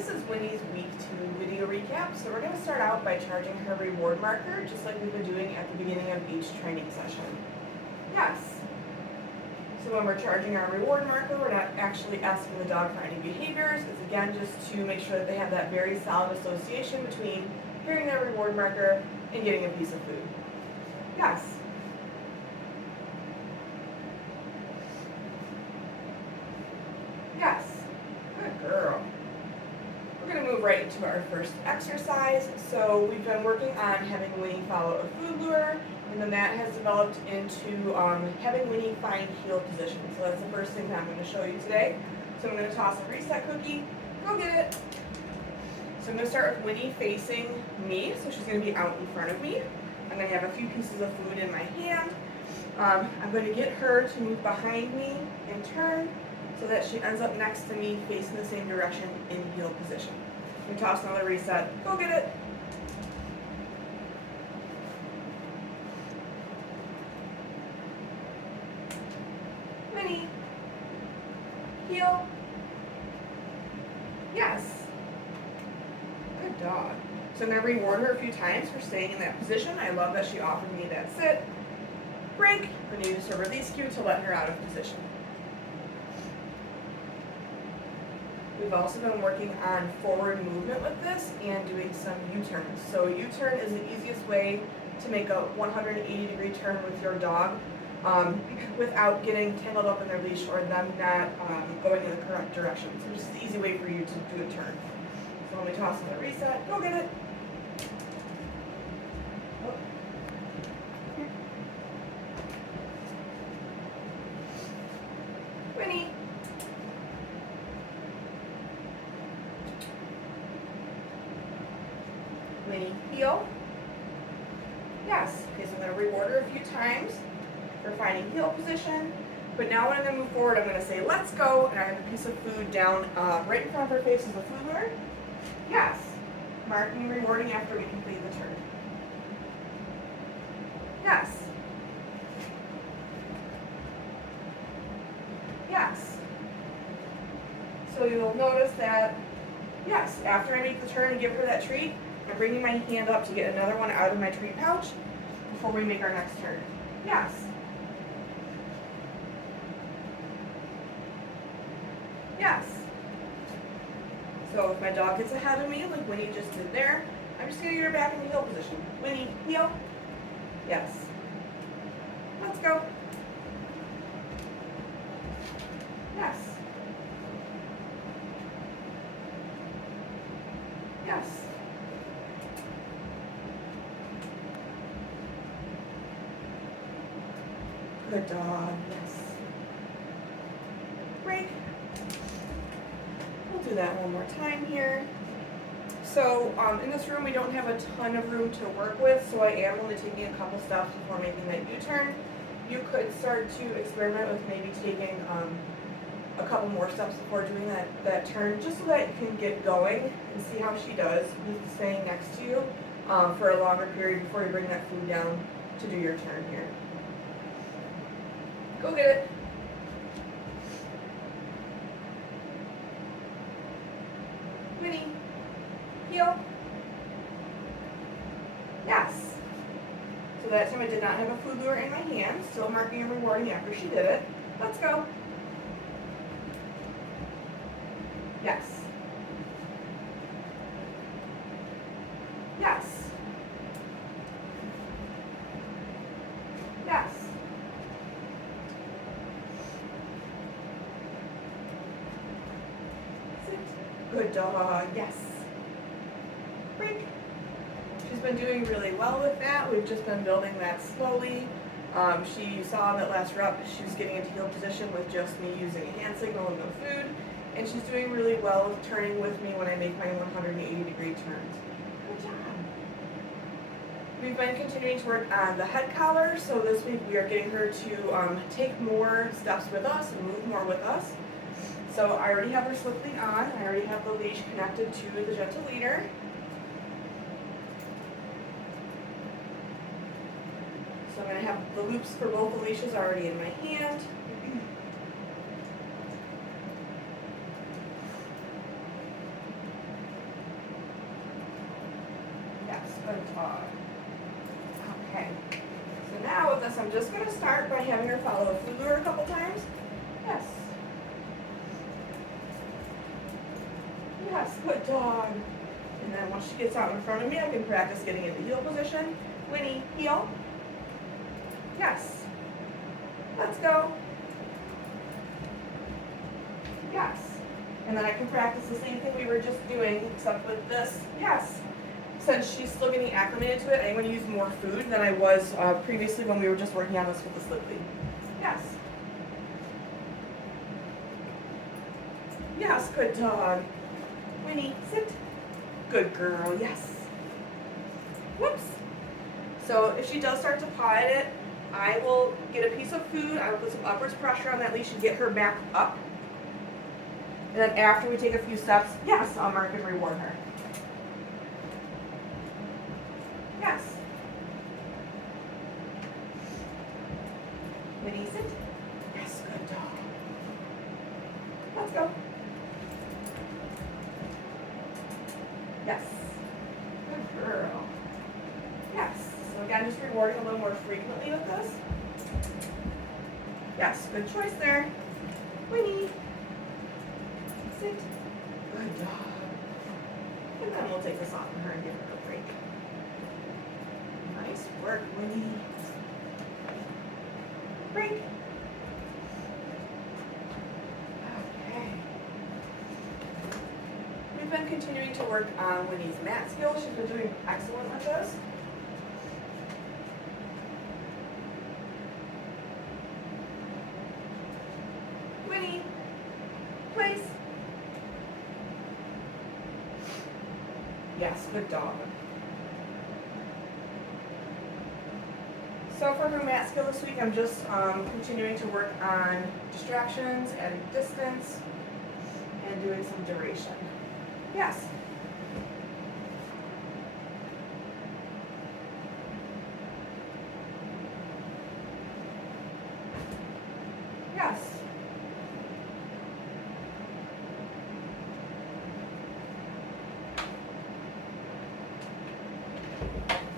This is Winnie's week 2 video recap. So we're going to start out by charging her reward marker, just like we've been doing at the beginning of each training session. Yes. So when we're charging our reward marker, we're not actually asking the dog for any behaviors. It's again just to make sure that they have that very solid association between hearing their reward marker and getting a piece of food. Yes. Yes. Good girl. We're going to move right into our first exercise. So we've been working on having Winnie follow a food lure, and then that has developed into having Winnie find heel position. So that's the first thing that I'm going to show you today. So I'm going to toss a reset cookie. Go get it. So I'm going to start with Winnie facing me. So she's going to be out in front of me. I'm going to have a few pieces of food in my hand. I'm going to get her to move behind me and turn so that she ends up next to me facing the same direction in heel position. I'm going to toss another reset. Go get it. Winnie. Heel. Yes. Good dog. So I'm going to reward her a few times for staying in that position. I love that she offered me that sit. Break. I'm going to use her release cue to let her out of position. We've also been working on forward movement with this and doing some U-turns. So a U-turn is the easiest way to make a 180-degree turn with your dog without getting tangled up in their leash or them not going in the correct direction. So it's just an easy way for you to do a turn. So let me toss another reset. Go get it. Oh. Winnie. Winnie, heel. Yes. Okay, so I'm going to reward her a few times for finding heel position. But now when I'm going to move forward, I'm going to say, let's go. And I have a piece of food down right in front of her face as a food lure. Yes. Marking and rewarding after we complete the turn. Yes. Yes. So you'll notice that, yes, after I make the turn and give her that treat, I'm bringing my hand up to get another one out of my treat pouch before we make our next turn. Yes. Yes. So if my dog gets ahead of me, like Winnie just did there, I'm just going to get her back in the heel position. Winnie, heel. Yes. Let's go. Yes. Yes. Good dog, yes. Break. We'll do that one more time here. So in this room we don't have a ton of room to work with, so I am only taking a couple steps before making that U-turn. You could start to experiment with maybe taking a couple more steps before doing that turn, just so that you can get going and see how she does with staying next to you for a longer period before you bring that food down to do your turn here. Go get it. Winnie. Heel. Yes. So that time I did not have a food lure in my hand, still marking and rewarding after she did it. Let's go. Yes. Yes. Yes. Sit. Good dog. Yes. Break. She's been doing really well with that. We've just been building that slowly. She saw that last rep, she was getting into heel position with just me using a hand signal and no food. And she's doing really well with turning with me when I make my 180-degree turns. Good job. We've been continuing to work on the head collar, so this week we are getting her to take more steps with us and move more with us. So I already have her slip lead on. I already have the leash connected to the gentle leader. So I'm going to have the loops for both the leashes already in my hand. good dog. Okay. So now with this, I'm just going to start by having her follow a food lure a couple times. Yes. Yes, good dog. And then once she gets out in front of me, I can practice getting into heel position. Winnie, heel. Yes. Let's go. Yes. And then I can practice the same thing we were just doing, except with this. Yes. Since she's still getting acclimated to it, I'm going to use more food than I was previously when we were just working on this with the slip lead. Yes. Yes, good dog. Winnie, sit. Good girl, yes. Whoops. So if she does start to paw at it, I will get a piece of food, I will put some upwards pressure on that leash and get her back up. And then after we take a few steps, yes, I'll mark and reward her. Yes. Winnie, sit. Yes, good dog. Let's go. Yes. Good girl. Yes. So again, just rewarding a little more frequently with this. Yes, good choice there. Winnie. Sit. Good dog. And then we'll take this off of her and give her a break. Nice work, Winnie. Break. Okay. We've been continuing to work on Winnie's mat skills. She's been doing excellent with this. Winnie, place. Yes, good dog. So for her mat skill this week, I'm just continuing to work on distractions, adding distance, and doing some duration. Yes. Yes.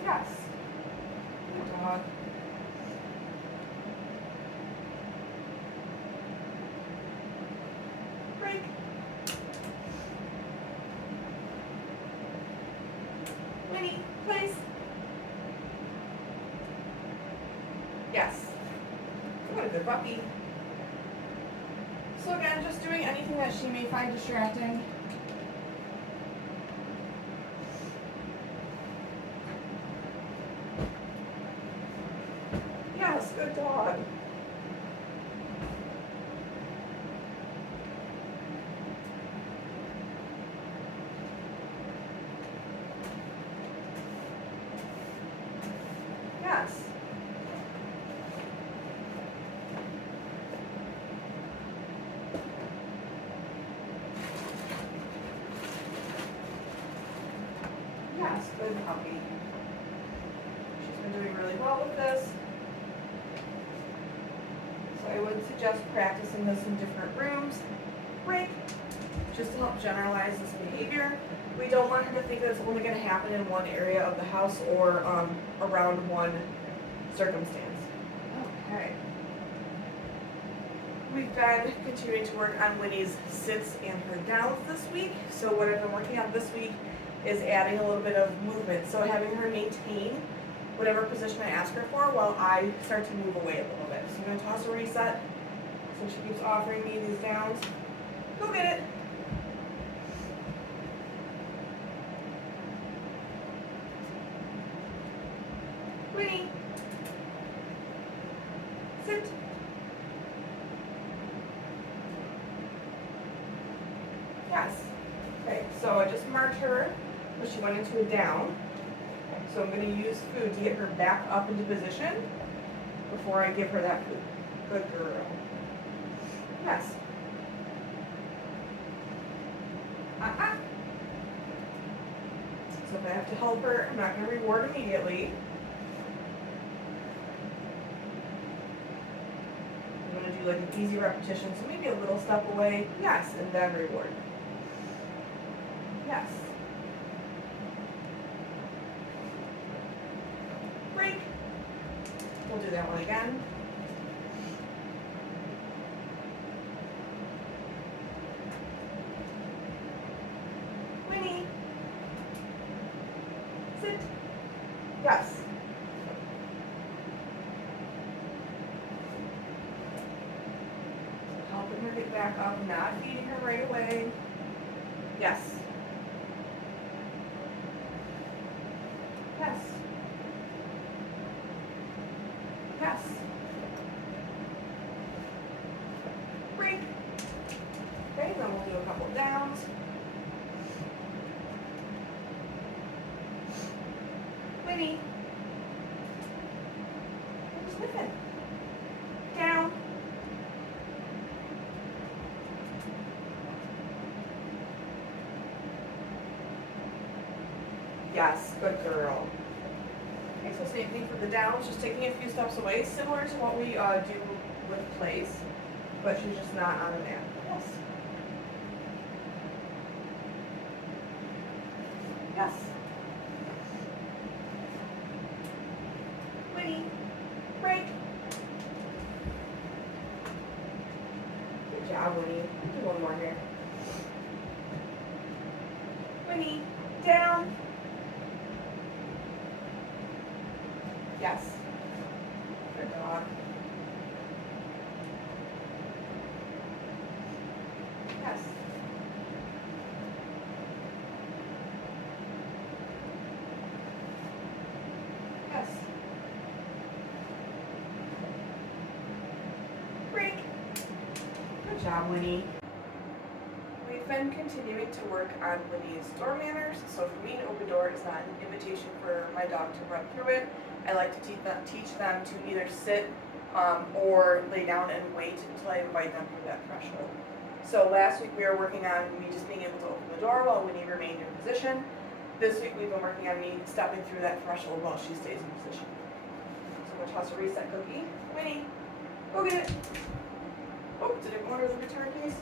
Yes. Good dog. Break. Winnie, place. Yes. What a good puppy. So again, just doing anything that she may find distracting. Yes, good dog. Yes. Yes, good puppy. She's been doing really well with this. So I would suggest practicing this in different rooms. Break, just to help generalize this behavior. We don't want her to think that it's only going to happen in one area of the house or around one circumstance. Okay. We've been continuing to work on Winnie's sits and her downs this week. So what I've been working on this week is adding a little bit of movement. So having her maintain whatever position I ask her for while I start to move away a little bit. So I'm going to toss a reset. So she keeps offering me these downs. Go get it. Winnie. Sit. Yes. Okay, so I just marked her, but she went into a down. So I'm going to use food to get her back up into position before I give her that food. Good girl. Yes. So if I have to help her, I'm not going to reward immediately. I'm going to do like an easy repetition, so maybe a little step away. Yes, and then reward. Yes. We'll do that one again. Winnie. Sit. Yes. Helping her get back up, not feeding her right away. Yes. Yes. Yes. Break. Okay, then we'll do a couple downs. Winnie. You're sniffing. Down. Yes, good girl. Okay, so same thing for the downs, just taking a few steps away, similar to what we do with plays, but she's just not on the mat. Yes. Yes. Winnie, break. Good job, Winnie. Do one more here. Winnie, down. Yes. Good dog. Yes. Yes. Break. Good job, Winnie. We've been continuing to work on Winnie's door manners. So for me, an open door is not an invitation for my dog to run through it. I like to teach them to either sit or lay down and wait until I invite them through that threshold. So last week we were working on me just being able to open the door while Winnie remained in position. This week we've been working on me stepping through that threshold while she stays in position. So we'll toss a reset cookie. Winnie, go get it. Oh, did it go under the return case?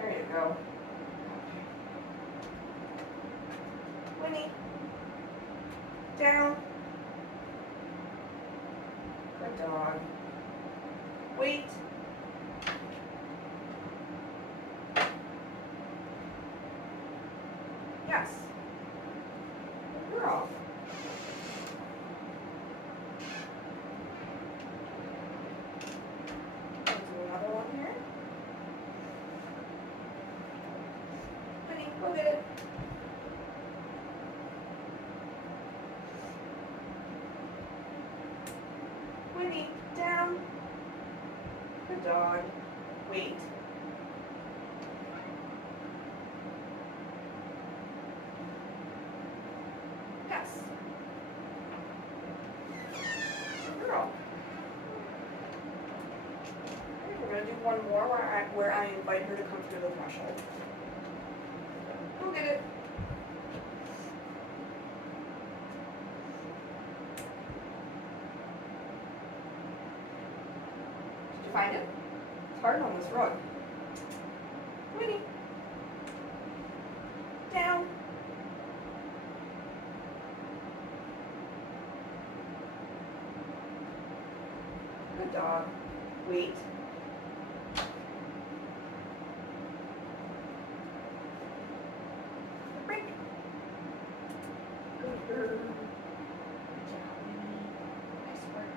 There you go. Winnie. Down. Good dog. Wait. Yes. Good girl. Let's do another one here. Winnie, go get it. Winnie, down. Good dog. Wait. Yes. Good girl. Okay, we're going to do one more where I invite her to come through the threshold. Go get it. Did you find it? It's hard on this rug. Winnie. Down. Good dog. Wait. Break. Good girl. Good job, Winnie. Nice work.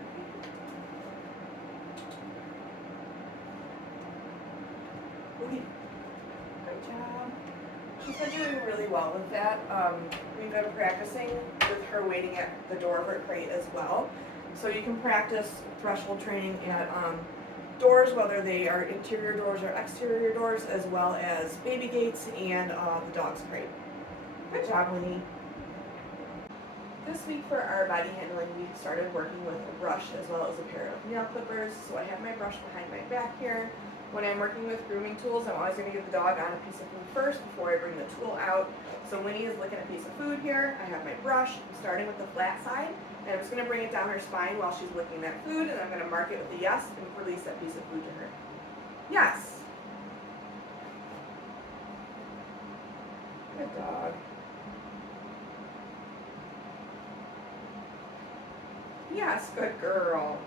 Okay. Good job. She's been doing really well with that. We've been practicing with her waiting at the door of her crate as well. So you can practice threshold training at doors, whether they are interior doors or exterior doors, as well as baby gates and the dog's crate. Good job, Winnie. This week for our body handling, we started working with a brush as well as a pair of nail clippers. So I have my brush behind my back here. When I'm working with grooming tools, I'm always going to give the dog on a piece of food first before I bring the tool out. So Winnie is licking a piece of food here. I have my brush, starting with the flat side, and I'm just going to bring it down her spine while she's licking that food, and I'm going to mark it with a yes and release that piece of food to her. Yes. Good dog. Yes, good girl.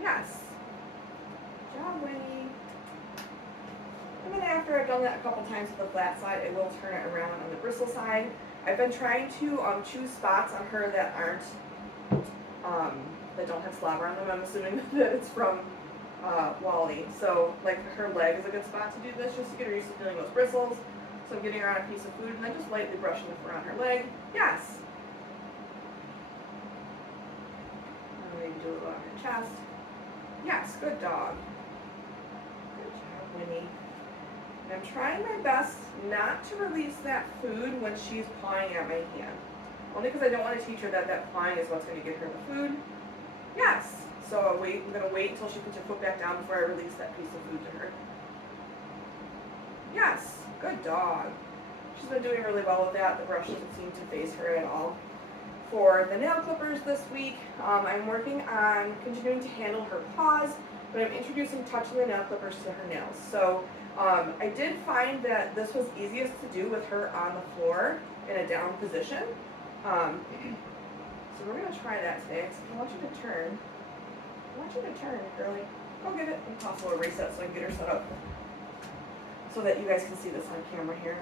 Yes. Good job, Winnie. And then after I've done that a couple times with the flat side, I will turn it around on the bristle side. I've been trying to choose spots on her that aren't, that don't have slobber on them. I'm assuming that it's from Wally. So like her leg is a good spot to do this, just to get her used to feeling those bristles. So I'm getting her on a piece of food and then just lightly brushing the fur on her leg. Yes. And maybe do a little on her chest. Yes, good dog. Good job, Winnie. And I'm trying my best not to release that food when she's pawing at my hand. Only because I don't want to teach her that that pawing is what's going to get her the food. Yes. So I'm going to wait until she puts her foot back down before I release that piece of food to her. Yes. Good dog. She's been doing really well with that. The brush doesn't seem to faze her at all. For the nail clippers this week, I'm working on continuing to handle her paws, but I'm introducing touching the nail clippers to her nails. So I did find that this was easiest to do with her on the floor in a down position. So we're going to try that today. I want you to turn. I want you to turn, girlie. Go get it. If possible, erase that so I can get her set up so that you guys can see this on camera here.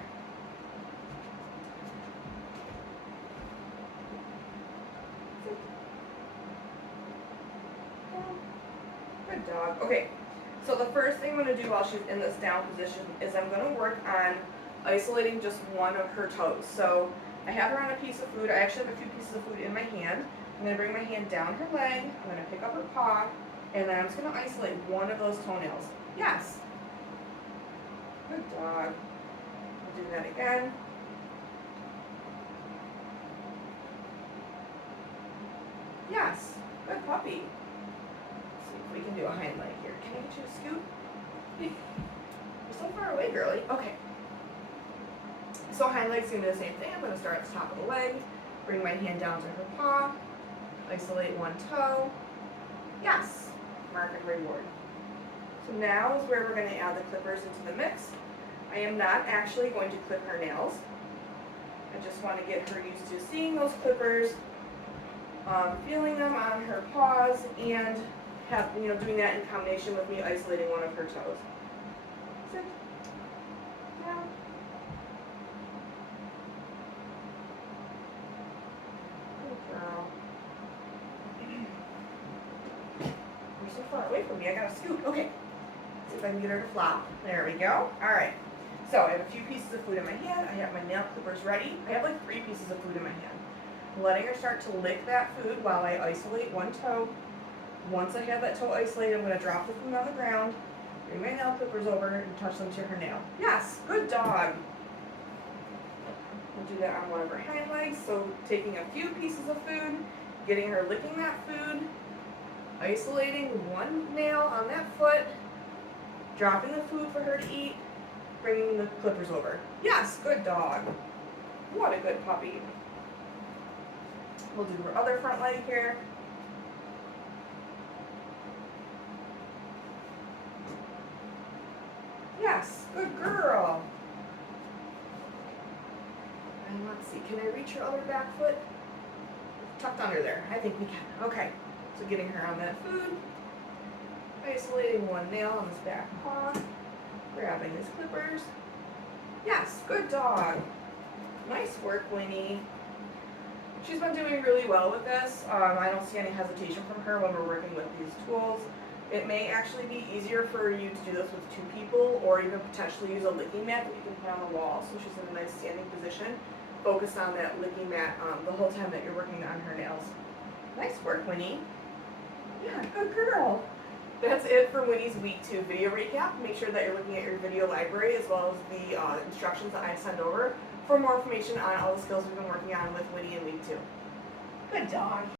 Good dog. Okay, so the first thing I'm going to do while she's in this down position is I'm going to work on isolating just one of her toes. So I have her on a piece of food. I actually have a few pieces of food in my hand. I'm going to bring my hand down her leg. I'm going to pick up her paw, and then I'm just going to isolate one of those toenails. Yes. Good dog. I'll do that again. Yes. Good puppy. Let's see if we can do a hind leg here. Can I get you to scoot? You're so far away, girlie. Okay. So hind leg's going to do the same thing. I'm going to start at the top of the leg, bring my hand down to her paw, isolate one toe. Yes. Mark and reward. So now is where we're going to add the clippers into the mix. I am not actually going to clip her nails. I just want to get her used to seeing those clippers, feeling them on her paws, and doing that in combination with me isolating one of her toes. Sit. Down. Good girl. You're so far away from me. I gotta scoot. Okay. See if I can get her to flop. There we go. All right. So I have a few pieces of food in my hand. I have my nail clippers ready. I have like 3 pieces of food in my hand. I'm letting her start to lick that food while I isolate one toe. Once I have that toe isolated, I'm going to drop the food on the ground, bring my nail clippers over, and touch them to her nail. Yes, good dog. We'll do that on one of her hind legs. So taking a few pieces of food, getting her licking that food, isolating one nail on that foot, dropping the food for her to eat, bringing the clippers over. Yes, good dog. What a good puppy. We'll do her other front leg here. Yes, good girl. And let's see, can I reach her other back foot? Tucked under there. I think we can. Okay. So getting her on that food, isolating one nail on this back paw, grabbing his clippers. Yes, good dog. Nice work, Winnie. She's been doing really well with this. I don't see any hesitation from her when we're working with these tools. It may actually be easier for you to do this with 2 people, or even potentially use a licking mat that you can put on the wall so she's in a nice standing position. Focus on that licking mat the whole time that you're working on her nails. Nice work, Winnie. Yeah, good girl. That's it for Winnie's week 2 video recap. Make sure that you're looking at your video library as well as the instructions that I send over for more information on all the skills we've been working on with Winnie in week 2. Good dog.